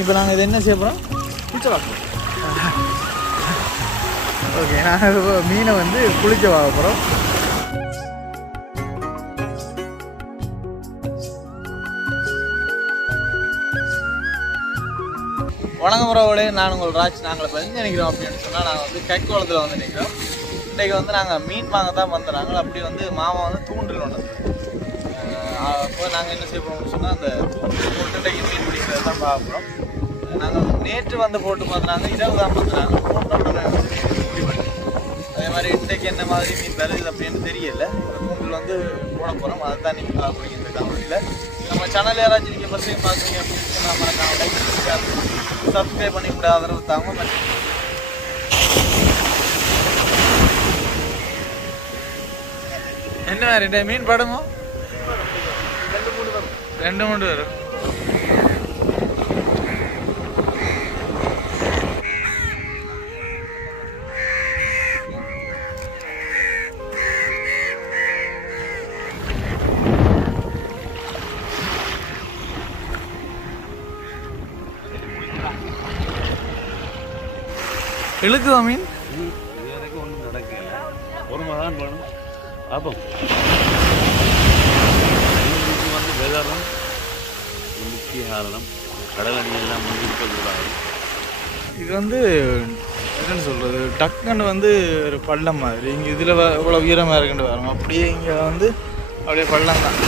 இப்போ நாங்கள் இது என்ன செய்ய போகிறோம்? குளிச்ச பார்ப்போம். ஓகே, நாங்கள் இப்போ மீனை வந்து குளிச்ச பார்க்க போகிறோம். வணக்கம் உறவுகளே, நான் உங்கள் ராஜ். நாங்கள் இப்போ எங்கே நிற்கிறோம் அப்படின்னு சொன்னால் நாங்கள் வந்து கைக்குளத்தில் வந்து நிற்கிறோம். இன்றைக்கு வந்து நாங்கள் மீன் வாங்க தான் வந்துடுறாங்க. அப்படி வந்து மாமா வந்து தூண்டில் ஒன்று அப்போ நாங்கள் என்ன செய்ய போகிறோம்னு சொன்னால் அந்த தூண்டில் போட்டு இன்றைக்கு மீன் பிடிக்கிறது தான் பார்க்க போகிறோம். நாங்கள் நேற்று வந்து போட்டு பார்த்துனாங்க, இரவு தான் பார்த்துனாங்க. போட்ட உடனே பிடிப்பட்டு அதே மாதிரி இன்றைக்கு என்ன மாதிரி மீன் வருது அப்படின்னு தெரியல. தூண்டில் வந்து போட போகிறோம். அதை தான் நீங்கள் பார்க்குறீங்க இந்த காணொலியில். நம்ம சேனல் யாராச்சும் நீங்கள் ஃபஸ்ட் டைம் பார்க்குறீங்க அப்படின்னு சொன்னால் மறக்காம லைக் சப்ஸ்கிரைப் பண்ணி கூட ஆதரவு தாங்க. என்ன ரெண்டு மீன் படுமோ? 2-3 வரும். இழுக்குதா மீன்? இதுவரைக்கும் ஒன்றும் நடக்கல. ஒரு தான் வேணும். பார்ப்போம். வந்து வேதாளம் முக்கிய காரணம். கடலணி எல்லாம் முடிக்கக்கூடாது. இது வந்து என்னன்னு சொல்கிறது, டக்குன்னு வந்து ஒரு பள்ளம் மாதிரி. இங்கே இதில் இவ்வளோ உயரமாக இருக்குன்னு வரும். அப்படியே இங்கே வந்து அப்படியே பள்ளம் தான்.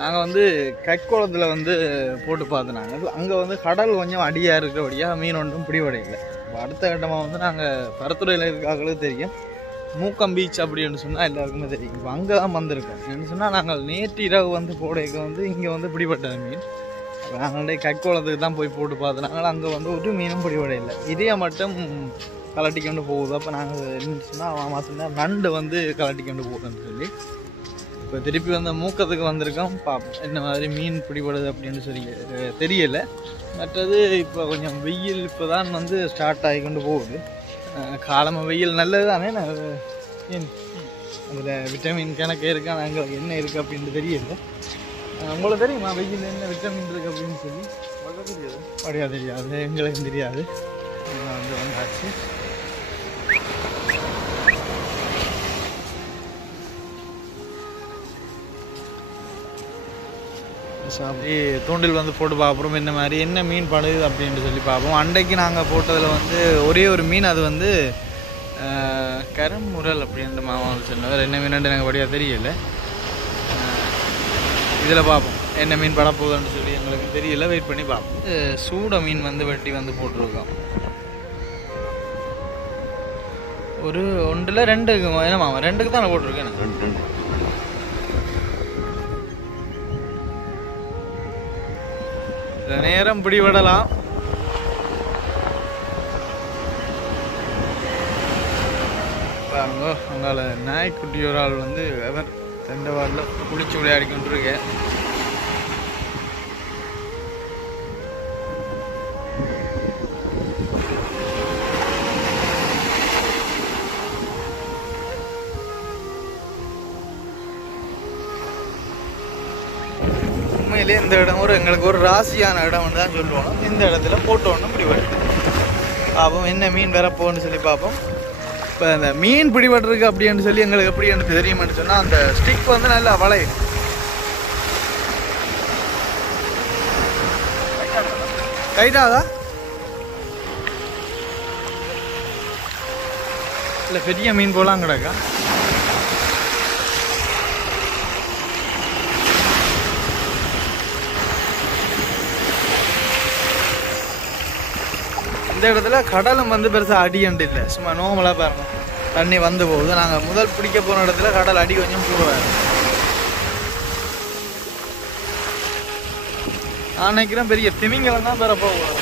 நாங்கள் வந்து கைக்குளத்தில் வந்து போட்டு பார்த்துனாங்க. அங்கே வந்து கடல் கொஞ்சம் அடியாக இருக்கிறபடியாக மீன் ஒன்றும் பிடிபடையில்லை. இப்போ அடுத்த கட்டமாக வந்து நாங்கள் பரத்துறையில் இருக்காங்களுக்கு தெரியும், மூக்கம் பீச் அப்படின்னு சொன்னால் எல்லாருக்குமே தெரியும். இப்போ அங்கே தான் வந்திருக்கோம். என்ன சொன்னால் நாங்கள் நேற்று இரவு வந்து போடைக்க வந்து இங்கே வந்து பிடிபட்ட மீன். நாங்களே கைக்குளத்துக்கு தான் போய் போட்டு பார்த்துனாங்க. அங்கே வந்து ஒரு மீனும் பிடிபடையில்லை. இதே மட்டும் கலட்டிக்கொண்டு போகுது. அப்போ நாங்கள் என்ன சொன்னால் மாதம் நண்டு வந்து கலட்டிக்கொண்டு போகுதுன்னு சொல்லி இப்போ திருப்பி வந்து மூக்கத்துக்கு வந்திருக்கோம். பார்ப்போம் என்ன மாதிரி மீன் பிடிபடுது அப்படின்னு சொல்லி தெரியலை. மற்றது இப்போ கொஞ்சம் வெயில் இப்போ தான் வந்து ஸ்டார்ட் ஆகி கொண்டு போகுது. காலமாக வெயில் நல்லது தானே. அதில் விட்டமின் கணக்கு இருக்கா, நாங்கள் என்ன இருக்குது அப்படின்னு தெரியல. உங்களுக்கு தெரியுமா வெயில் என்ன விட்டமின் இருக்குது அப்படின்னு சொல்லி? அப்படியா? தெரியாது, எங்களுக்கு தெரியாது. வந்து வந்தாச்சு. அப்படி தூண்டில் வந்து போட்டு பார்ப்போம் என்ன மாதிரி என்ன மீன் படுது அப்படின்ட்டு சொல்லி பார்ப்போம். அன்றைக்கு நாங்கள் போட்டதில் வந்து ஒரே ஒரு மீன், அது வந்து கரமுரல் அப்படின்ற மாமா சொன்னவர். என்ன மீன் எனக்கு படியாக தெரியல. இதில் பார்ப்போம் என்ன மீன் பட போகுதுன்னு சொல்லி எங்களுக்கு தெரியல. வெயிட் பண்ணி பார்ப்போம். சூட மீன் வந்து வெட்டி வந்து போட்டிருக்கோம். ஒரு 1-2 என்ன மாமா 2க்கு தான் நான் போட்டிருக்கேன். 2 நேரம் பிடிபடலாம். பாருங்க, அங்கால நாய்க்குட்டி ஒரு ஆள் வந்து அவர் தண்டவாடில் குளிச்சு விளையாடி கொண்டிருக்கேன். உண்மையிலே இந்த இடம் எங்களுக்கு ஒரு ராசியான இடம்னு தான் சொல்லுவோம். இந்த இடத்துல போட்டு ஒன்றும் பிடிபட்டு பார்ப்போம் என்ன மீன் வரப்போன்னு சொல்லி பார்ப்போம். இப்போ அந்த மீன் பிடிபட்டுருக்கு அப்படின்னு சொல்லி எங்களுக்கு எப்படி எனக்கு தெரியுமான்னு சொன்னால், அந்த ஸ்டிக் வந்து நல்லா வளையும். டைட்டாதா இல்லை பெரிய மீன் போலாம் கிடக்கா? இந்த இடத்துல கடலும் வந்து பெருசாக அடியண்டு இல்லை, சும்மா நோமலாக பாருங்க தண்ணி வந்து போகுது. நாங்கள் முதல் பிடிக்க போன இடத்துல கடல் அடி கொஞ்சம் கூடுவார். நான் நினைக்கிறேன் பெரிய திமிங்கலம் தான் பெற போகும்.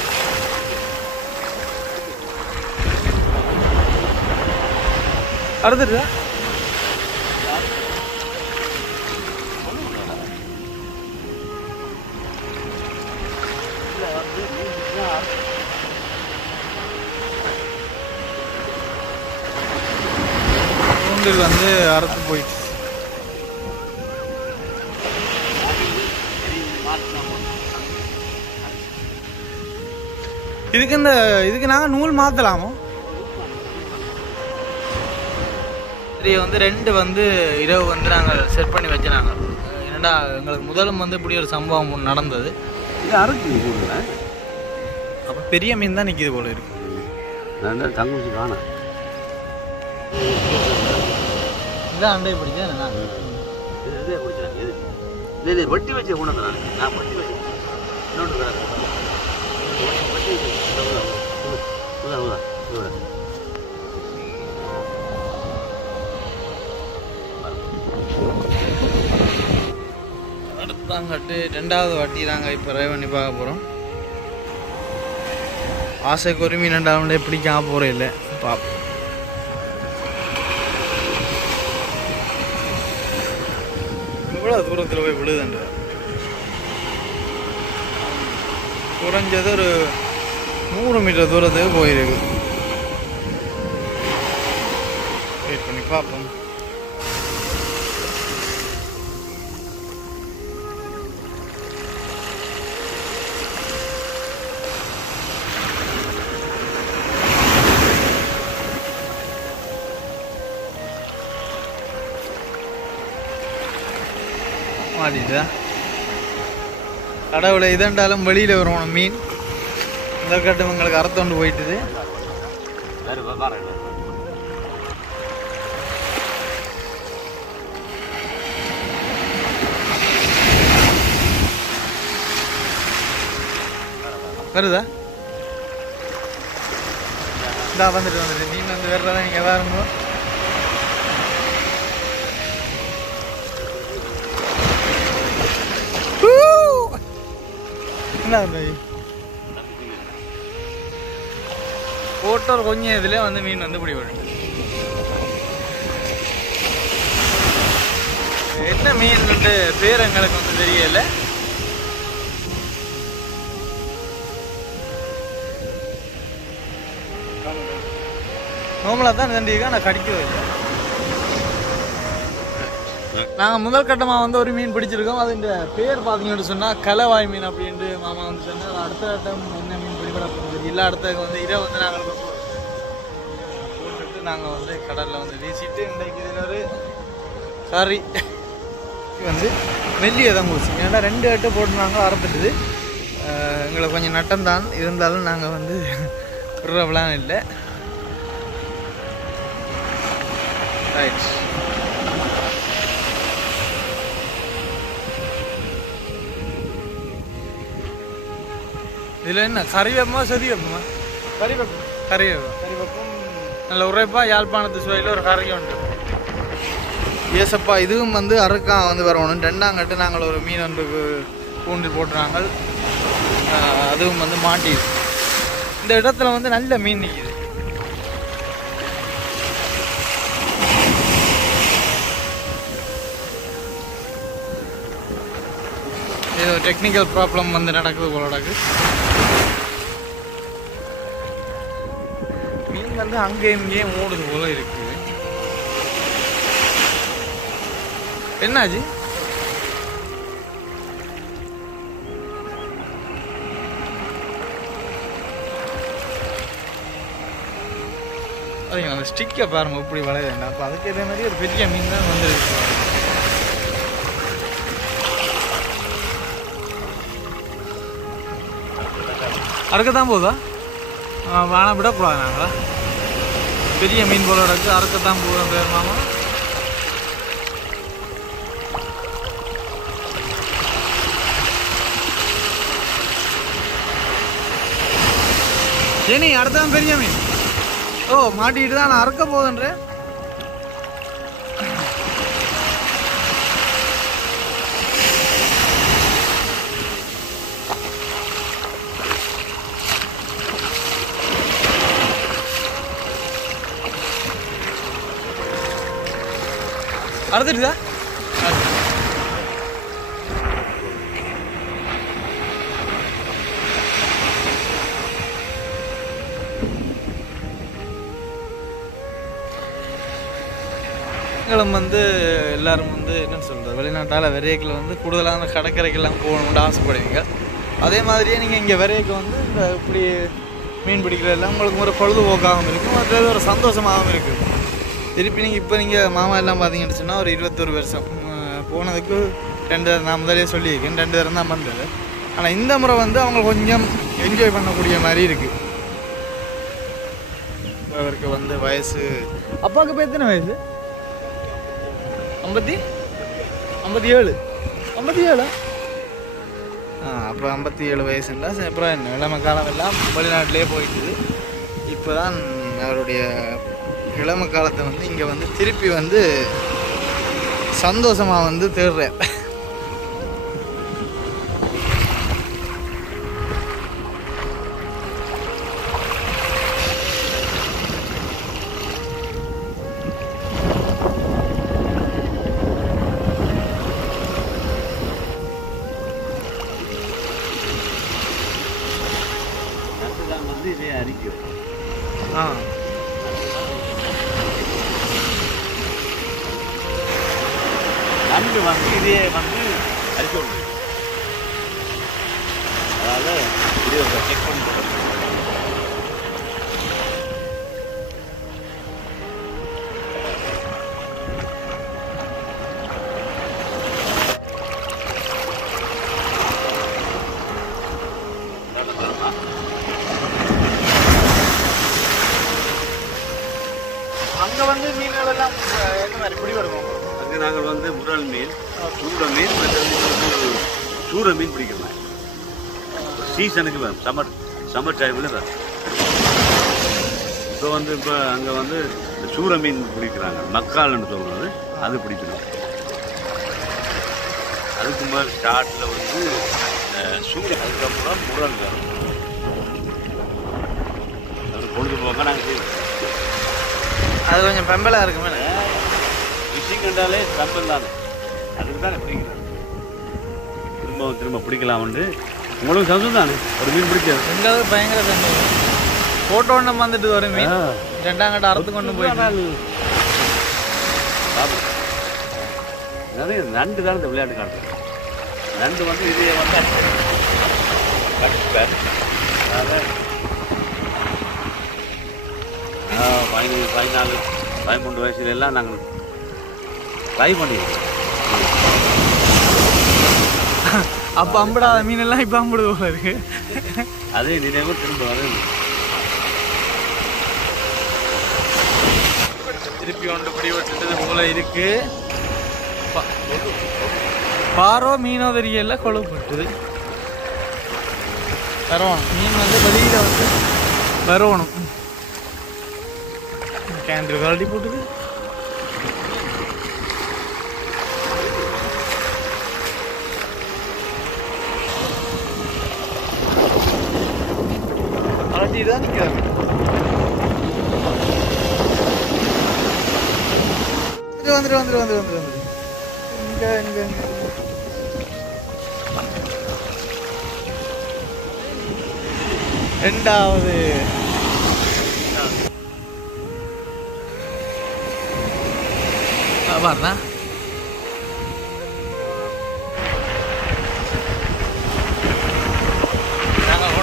அடுத்துட்டு தூண்டில் வந்து அறுத்து போயிடுச்சு. இதுக்கு நாங்கள் நூல் மாற்றலாமோ? சரி, வந்து 2 வந்து இரவு வந்து நாங்கள் செட் பண்ணி வச்சுனாங்க. என்னடா எங்களுக்கு முதலும் வந்து இப்படி ஒரு சம்பவம் ஒன்று நடந்தது. இது அறுக்கு கூட அப்போ பெரிய மீன் தான் நிற்கிது போல இருக்கு. தங்கூசி காணா இதான் அண்டை பிடிச்சேன். இதே பிடிச்சாங்க. இது வட்டி வச்ச கொண்டு நான் வட்டி வச்சேன். இன்னொன்று வட்டி வச்சு அடுத்தாங்கட்டு 2வது வாட்டி நாங்கள் இப்போ ட்ரை பண்ணி பார்க்க போகிறோம். ஆசைக்கு ஒரு மீன் 2வது பிடிக்காம போகிறே இல்லை. பார்ப்போம். இவ்வளோ தூரத்தில் போய் விழுதுன்ற குறைஞ்சது ஒரு 100 மீட்டர் தூரத்துக்கு போயிருக்கு. வெயிட் பண்ணி பார்ப்போம். மாட்டிட்டா கடவுளை இதண்டாலும் வெளியில் வருவோம் மீன். இந்த கட்டும் எங்களுக்கு அறுத்தோண்டு போயிட்டுது. வருதா? இந்தா வந்துட்டு மீன் வந்து வர்றதா நீங்கள் பாருங்க. போட்டோர் கொஞ்சம் இதுல வந்து மீன் வந்து பிடி விடும். என்ன மீன் வந்து பேர் எங்களுக்கு வந்து தெரியல. நோமலா தான் தண்டிக்கா நான் கடிக்கவே இல்லை. நாங்கள் முதல் கட்டமாக வந்து ஒரு மீன் பிடிச்சிருக்கோம். அது இந்த பேர் பார்த்தீங்கன்னு சொன்னால் கலவாய் மீன் அப்படின்ட்டு மாமா வந்து சொன்னால். அடுத்த கட்டம் என்ன மீன் பிடிபட போகிறது இல்லை. அடுத்தது வந்து இதை வந்து நாங்கள் போட்டுட்டு நாங்கள் வந்து கடலில் வந்து வீசிட்டு இன்றைக்கு இதில் ஒரு கறி வந்து மெல்லியை தான் பூசி. ஏன்னா 2 கட்டு போட்டு நாங்கள் அறுத்துட்டுது. எங்களை கொஞ்சம் நட்டம் தான் இருந்தாலும் நாங்கள் வந்து விடுறப்பெல்லாம் இல்லை. ரைட். இதில் என்ன கறி வைப்போமா சதி வைப்போமா? கறி வைப்போம். நல்ல உரைப்பா யாழ்ப்பாணத்து சுவையில் ஒரு கறி உண்டு. ஏசப்பா இதுவும் வந்து அறுக்கா வந்து வரணும். 2ஆம் கட்டு நாங்கள் ஒரு மீன் ஒன்றுக்கு கூண்டில் போட்டுறாங்க. அதுவும் வந்து மாட்டிது. இந்த இடத்துல வந்து நல்ல மீன் நிற்கிது. ஏதோ டெக்னிக்கல் ப்ராப்ளம் வந்து நடக்குது போல நடக்குது. மீன் வந்து அங்கேயும் இங்கேயும் மூடுது போல இருக்குது. என்னாச்சு? அதுங்க அந்த ஸ்டிக்கை பாருங்க இப்படி வளைய வேண்டாம். அப்போ அதுக்கு இதே மாதிரி ஒரு பெரிய மீன் தான் வந்துருக்கு. அறுக்கத்தான் போதா? வேணாம் விடக்கூடாது. நாங்களா பெரிய மீன் போல இருக்கு. அறுக்கத்தான் போதும் பேர் மாமா. ஏனி அடுத்தான் பெரிய மீன். ஓ மாட்டிக்கிட்டு தான் நான் அறுக்க போதுன்ற. அறுத்துட்டுதா? எங்களும் வந்து எல்லாரும் வந்து என்ன சொல்கிறது, வெளிநாட்டால் விரைக்கில் வந்து கூடுதலான கடற்கரைக்கெல்லாம் போகணும்னு ஆசைப்படுவீங்க. அதே மாதிரியே நீங்கள் இங்கே விரைக்கு வந்து இந்த இப்படி மீன் பிடிக்கிறதெல்லாம் உங்களுக்கு ஒரு பொழுதுபோக்காகவும் இருக்கும், மற்றது ஒரு சந்தோஷமாகவும் இருக்கும். திருப்பி நீங்கள் இப்போ நீங்கள் மாமா எல்லாம் பார்த்தீங்கன்னு சொன்னால் ஒரு 21 வருஷம் போனதுக்கு 2 நான் முதலே சொல்லியிருக்கேன், 2 தரம் தான் வந்தது. ஆனால் இந்த முறை வந்து அவங்க கொஞ்சம் என்ஜாய் பண்ணக்கூடிய மாதிரி இருக்குது. அவருக்கு வந்து வயசு, அப்பாவுக்கு இப்போ எத்தனை வயசு? 57. அப்போ 57 வயசுண்டா. அப்புறம் என்ன இளம காலம் எல்லாம் வெளிநாட்டிலே போயிட்டுது. இப்போ தான் அவருடைய இளம காலத்தை வந்து இங்கே வந்து திருப்பி வந்து சந்தோஷமாக வந்து தேடுறேன். நண்டு வந்து இதே வந்து அரிக்க உண்டு. அதாவது இதே செக் பண்ணி அங்கே வந்து மீன்கள் எல்லாம் என்ன மாதிரி பிடி வருவோம்? அங்கே நாங்கள் வந்து முரல் மீன், சூட மீன், சூற மீன் பிடிக்கலாம். சீசனுக்கு வரும், சம்மர் டைமில் வரும். இப்போ அங்கே வந்து இந்த சூற மீன் பிடிக்கிறாங்க, மக்கால்னு சொல்கிறது, அது பிடிக்கணும். அதுக்கு மேலே ஸ்டார்ட்டில் வந்து சூட, அதுக்கப்புறம் முரல் வரும். அது பொழுதுபோக்க நாங்கள் அது கொஞ்சம் பெம்பலாக இருக்குமே. ஃபிஷிங் கண்டாலே பெம்பல் தானே, அதுக்கு தானே பிடிக்கிறோம். திரும்ப பிடிக்கலாம்னு உங்களுக்கு சந்தோஷம் தானே ஒரு மீன் பிடிக்காது. எங்களுக்கு பயங்கர சந்தோஷம். ஃபோட்டோ ஒன்று வந்துட்டு ஒரு மீன் 2ஆம் கட்ட அறுத்து கொண்டு போய் நிறைய நண்டு தான் இந்த விளையாட்டு காட்டுறேன். நண்டு வந்து இதே வந்து கடிப்பேன். அதாவது 14, 13 வயசுல எல்லாம் நாங்கள் ட்ரை பண்ணிடுவோம். அப்போ அம்பிடாத மீனெல்லாம் இப்போ அம்பிடுது போல இருக்கு. அதே நினைவு திரும்ப வருது. திருப்பி ஒன்று பிடி வச்சுட்டது போல இருக்கு. பாரோ மீனோ தெரியல, கொழுப்பட்டுது. வரணும் மீன் வந்து வெளியில் வந்து வரணும். கேண்டில் கழட்டி போட்டுது. கழட்டி தான் நிற்கிறாங்க. வந்துரு இங்க ரெண்டாவது பாருண்ணா. நாங்கள்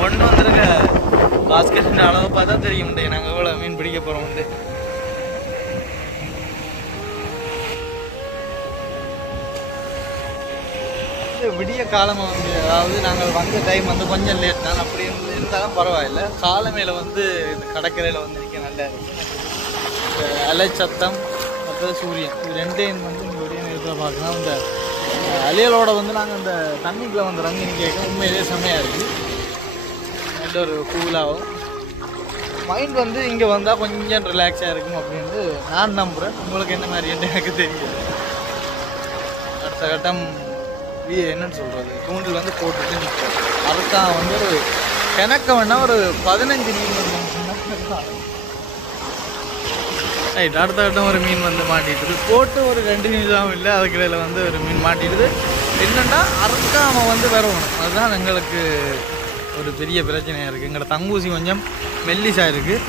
கொண்டு வந்துருக்க பாஸ்கெட் அளவு பார்த்தா தெரியும் நாங்கள் எவ்வளோ மீன் பிடிக்க போகிறோம். வந்து விடிய காலமாக வந்து, அதாவது நாங்கள் வந்த டைம் வந்து கொஞ்சம் லேட் தான். அப்படி இருந்தாலும் பரவாயில்ல. காலமையில் வந்து இந்த கடற்கரையில் வந்து நிற்க நல்லா இருக்கு. இந்த அலை சத்தம் அப்புறம் சூரியன், இது ரெண்டையும் வந்து இங்கே ஒரே நேரத்தில் பார்க்கலாம். இந்த அலைகளோட வந்து நாங்கள் இந்த தண்ணிக்குள்ளே வந்து ரங்கினி கேட்க உண்மையிலே செம்மையாக இருக்குது. நல்ல ஒரு கூலாகவும் மைண்ட் வந்து இங்கே வந்தால் கொஞ்சம் ரிலாக்ஸாக இருக்கும் அப்படின்னு நான் நம்புகிறேன். உங்களுக்கு என்ன மாதிரி எனக்கு தெரியுது. அடுத்த கட்டம் என்னன்னு சொல்கிறது, தூண்டில் வந்து போட்டுட்டு நிற்கும். அதுக்காக வந்து ஒரு கிணக்க வேணால் ஒரு 15 மீன் ரைட். அடுத்த கட்டம் ஒரு மீன் வந்து மாட்டிட்டுது. போட்டு ஒரு 2 நிமிஷம் இல்லை, அதுக்கிடையில் வந்து ஒரு மீன் மாட்டிடுது. என்னென்னா அறுக்காமல் வந்து வரணும். அதுதான் எங்களுக்கு ஒரு பெரிய பிரச்சனையாக இருக்குது. எங்களோட தங்கூசி கொஞ்சம் மெல்லிசாக இருக்குது.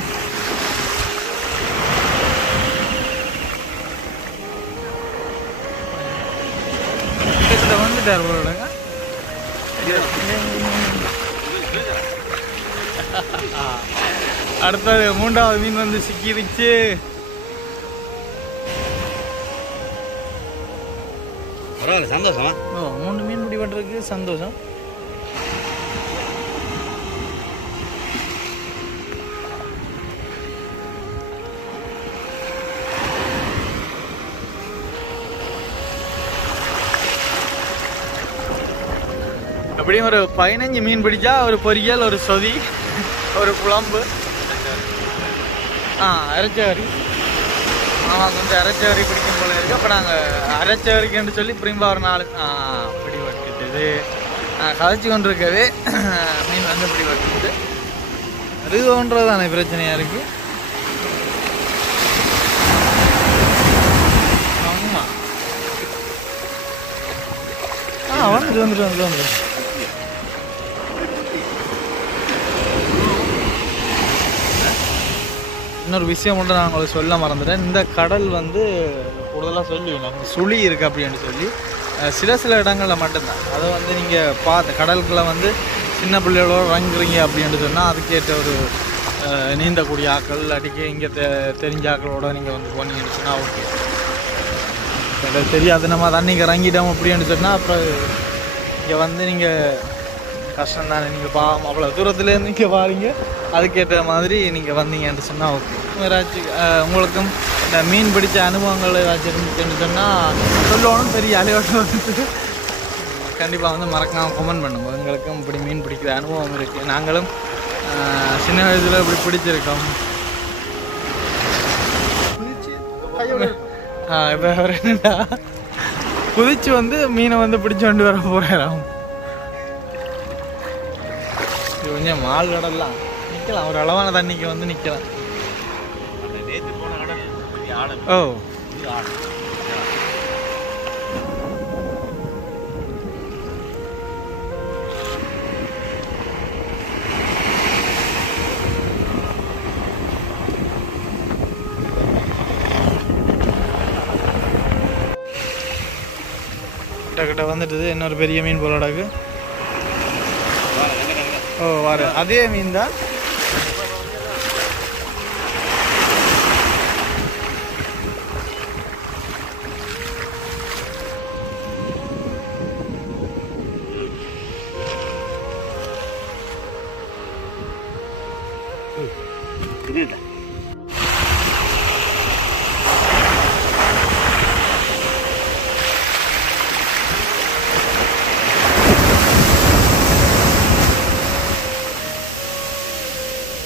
கிட்டத்தட்ட வந்துட்டார் போலங்க. அடுத்தது 3வது மீன் வந்து சிக்கிருச்சு. பரவாயில்ல, சந்தோஷமா? ஓ 3 மீன் பிடி பண்ணுறதுக்கு சந்தோஷம். அப்படியும் ஒரு 15 மீன் பிடிச்சா ஒரு பொரியல், ஒரு சொதி, ஒரு குழம்பு, அரைச்சவரி. ஆமாம், கொஞ்சம் அரைச்சவரி பிடிக்கும் போல இருக்குது. அப்போ நாங்கள் அரைச்சவரிக்குன்னு சொல்லி திரும்ப ஒரு 4 பிடி வட்டுது கதைச்சி கொண்டு இருக்கவே மீன் வந்து பிடி வட்டுது. அதுன்றது தானே பிரச்சனையாக இருக்குது. ஆமாம், வந்துட்டு இன்னொரு விஷயம் மட்டும் நான் உங்களுக்கு சொல்ல மறந்துட்டேன். இந்த கடல் வந்து கூடுதலாக சொல்லுவேன் சுழி இருக்குது அப்படின்னு சொல்லி சில இடங்களில் மட்டும்தான். அதை வந்து நீங்கள் பார்த்து கடலுக்குள்ளே வந்து சின்ன பிள்ளைகளோட இறங்குறீங்க அப்படின்னு சொன்னால் அதுக்கேற்ற ஒரு நீந்தக்கூடிய ஆக்கள் அடிக்க இங்கே தெரிஞ்ச ஆக்களோட நீங்கள் வந்து போனீங்கன்னு சொன்னால் ஓகே. தெரியாது நம்ம தண்ணிக்கு இறங்கிட்டோம் அப்படின்னு சொன்னால் அப்புறம் இங்கே வந்து நீங்கள் கஷ்டம் தானே. நீங்கள் பாவம் அவ்வளோ தூரத்துலேருந்து இங்கே வாரீங்க, அதுக்கேற்ற மாதிரி நீங்கள் வந்தீங்கன்னு சொன்னால் ஓகே. ஏதாச்சும் உங்களுக்கும் இந்த மீன் பிடிச்ச அனுபவங்கள் ஏதாச்சும் இருந்துச்சுன்னு சொன்னால் சொல்லணும். பெரிய அலையோடு வந்துட்டு கண்டிப்பாக வந்து மறக்காமல் கமெண்ட் பண்ணுவோம். எங்களுக்கும் இப்படி மீன் பிடிக்கிற அனுபவம் இருக்குது. நாங்களும் சின்ன வயதில் இப்படி பிடிச்சிருக்கோம். இப்போ அவர் என்னடா குதிச்சு வந்து மீனை வந்து பிடிச்சு கொண்டு வர போகிறாராம். கொஞ்சம் மால் கடல்லாம் நிற்கலாம், ஒரு அளவான தண்ணிக்கு வந்து நிற்கலாம். ஓ கிட்ட வந்துட்டுது. இன்னொரு பெரிய மீன் போலடாக்கு. ஓ வாரு அதே மீன் தான்.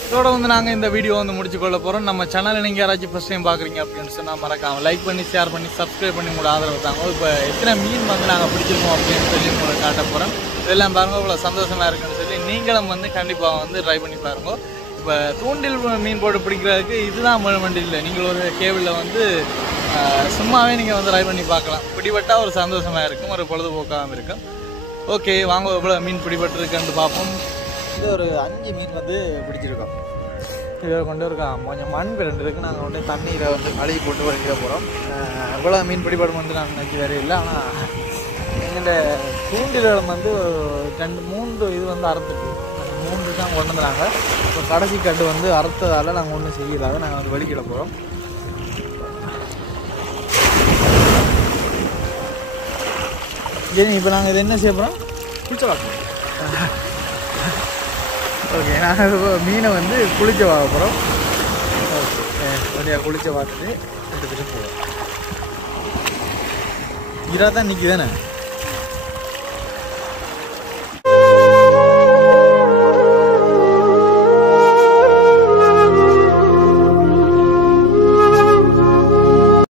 இதோட வந்து நாங்கள் இந்த வீடியோ வந்து முடிச்சு கொள்ள போகிறோம். நம்ம சேனலை நீங்கள் யாராச்சும் ஃபஸ்ட் டைம் பார்க்குறீங்க அப்படின்னு சொன்னால் மறக்காமல் லைக் பண்ணி, ஷேர் பண்ணி, சப்ஸ்கிரைப் பண்ணி உங்களோட ஆதரவு தாங்க. இப்போ எத்தனை மீன் வந்து நாங்கள் பிடிச்சிருக்கோம் அப்படின்னு சொல்லி உங்களை காட்ட போகிறோம். இதெல்லாம் பாருங்கள், இவ்வளோ சந்தோஷமாக இருக்குன்னு சொல்லி நீங்களும் வந்து கண்டிப்பாக வந்து ட்ரை பண்ணி பாருங்க. இப்போ தூண்டில் மீன் போட்டு பிடிக்கிறதுக்கு இதுதான் வண்டி இல்லை. நீங்கள் ஒரு கேபிளில் வந்து சும்மாவே நீங்கள் வந்து ட்ரை பண்ணி பார்க்கலாம். பிடிபட்டால் ஒரு சந்தோஷமாக இருக்கும், ஒரு பொழுதுபோக்காகவும் இருக்கும். ஓகே, வாங்க எவ்வளோ மீன் பிடிபட்டுருக்குன்னு பார்ப்போம். இது ஒரு 5 மீன் வந்து பிடிச்சிருக்கோம். இதை கொண்டு இருக்கோம். கொஞ்சம் மண் ரெண்டு இருக்குது. நாங்கள் வந்து தண்ணீரை வந்து கழுவி போட்டு வரைக்கிற போகிறோம். எவ்வளோ மீன் பிடிபடும் வந்து நான் நினைக்க வேற இல்லை. ஆனால் எங்களோட தூண்டிலும் வந்து 2-3 இது வந்து அறுத்துட்டு 3 தான் கொண்டு வந்துடுறாங்க. இப்போ கடைசி கட்டு வந்து அறுத்ததால் நாங்கள் ஒன்றும் செய்யலாத நாங்கள் வந்து வெளிக்கிட போகிறோம். சரி, இப்போ நாங்கள் இது என்ன செய்ய போகிறோம்? குளிச்ச பார்க்கணும். ஓகே, நாங்கள் மீனை வந்து குளிச்ச பார்க்க போகிறோம். ஓகே, வழியாக குளிச்ச பார்த்துட்டு எடுத்துகிட்டு போகிறோம். இதாக தான் நிற்கி தானே.